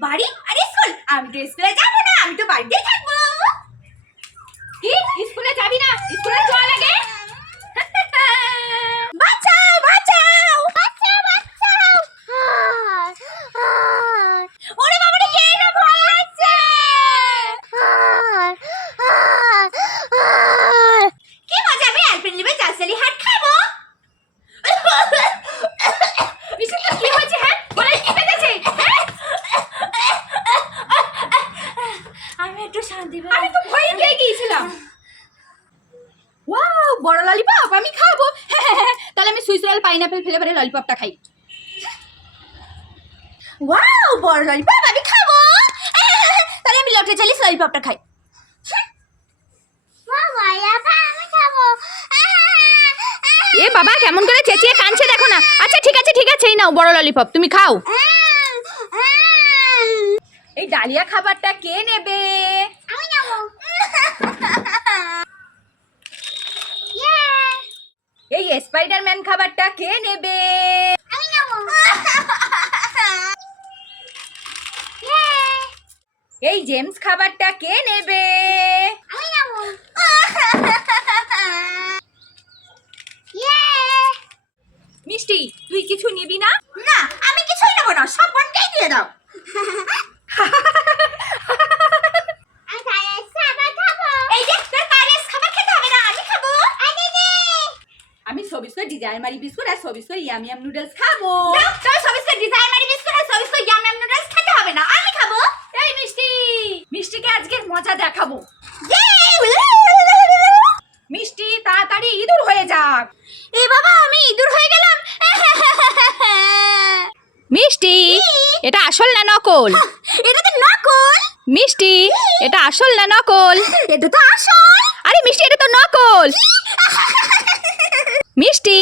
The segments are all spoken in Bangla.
বাড়ি? আর স্কুল আমি তো স্কুলে যাব না আমি তো বাড়িতেই থাকব কি স্কুলে যাবি না স্কুলে চল আগে বাঁচাও বাঁচাও বাঁচাও বাঁচাও ওরে বাবা রে কে না ভয় লাগছে কি মজা আমি অ্যালপেনলিবে চালসালি হাট খাব বিশেষ কি হয়েছে হ্যাঁ বলে কি পেতেছে আমি একটু শান্তি আমি তো ভয় পেয়ে গিয়েছিলাম ওয়াও বড় ললিপপ আমি খাব। তাহলে আমি সুইস রোল পাইনাপেল ফ্লেভারের ললিপপটা খাই। ওয়াও বড় ললিপপ আমি খাব। তাহলে আমি লটে চালিস ললিপপটা খাই। এ বাবা কেমন করে চেঁচিয়ে কাঁদছে দেখো না। আচ্ছা ঠিক আছে ঠিক আছে এই নাও বড় ললিপপ তুমি খাও। এই ডালিয়া খাবারটা কে নেবে? স্পাইডারম্যান খাবারটা কে নেবে। এই জেমস খাবারটা কে নেবে? মিষ্টি তুই কিছু নিবি না না আমি কিছুই নেব না সব বোনকেই দিয়ে দাও এই যে তোর পায়েস খাবার খেতে হবে না আমি খাব সবিস্কর ডিজাইন মারি বিস্কুট আর সবিস্কর ইয়াম ইয়াম নুডলস খাব। তোর সবিস্কর ডিজাইন মারি বিস্কুট আর সবিস্কর ইয়াম ইয়াম নুডলস খেতে হবে না। আমি খাব। এই মিষ্টি। মিষ্টিকে আজকে মজা দেখাবো। মিষ্টি তাড়াতাড়ি ইঁদুর হয়ে যাক। এ বাবা আমি ইঁদুর হয়ে গেলাম। মিষ্টি এটা আসল না নকল? এটা তো নকল। মিষ্টি এটা আসল না নকল? এটা তো আসল। আরে মিষ্টি এটা তো নকল। মিষ্টি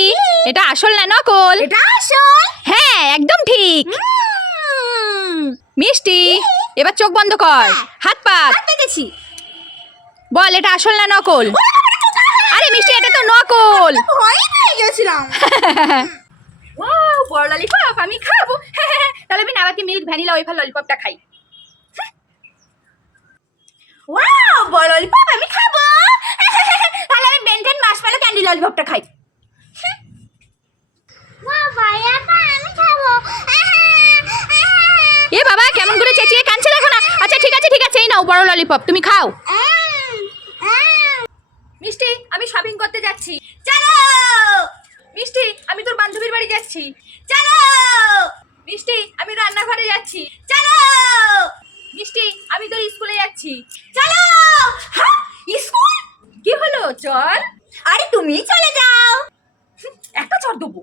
এটা আসল না নকল? এটা আসল? হ্যাঁ একদম ঠিক। মিষ্টি এবার চোখ বন্ধ কর। হাত পাত পেতেছি। বল এটা আসল না নকল? আরে মিষ্টি এটা তো নকল। ভয় পেয়ে গেছিলাম। ওয়াও বড় ললিপপ আমি খাব। তাহলে আমি নাবাতি মিল্ক ভ্যানিলা ওয়েফার ললিপপটা খাই। ওয়াও বড় ললিপপ আমি খাব তাহলে আমি বেনটেন মাশমেলো ক্যান্ডি ললিপপটা খাই এ বাবা কেমন করে চেঁচিয়ে কাঁদছে দেখো না আচ্ছা ঠিক নাও বড় ললিপপ তুমি খাও। মিষ্টি আমি শপিং করতে যাচ্ছি। চলো। মিষ্টি আমি তোর বান্ধবীর বাড়ি যাচ্ছি। চলো। মিষ্টি আমি রান্নাঘরে যাচ্ছি। চলো। মিষ্টি আমি তোর স্কুলে যাচ্ছি। চলো। হ্যাঁ স্কুল? কি হলো চল। আরে তুমি চলে যাও। একটা চর দেবো।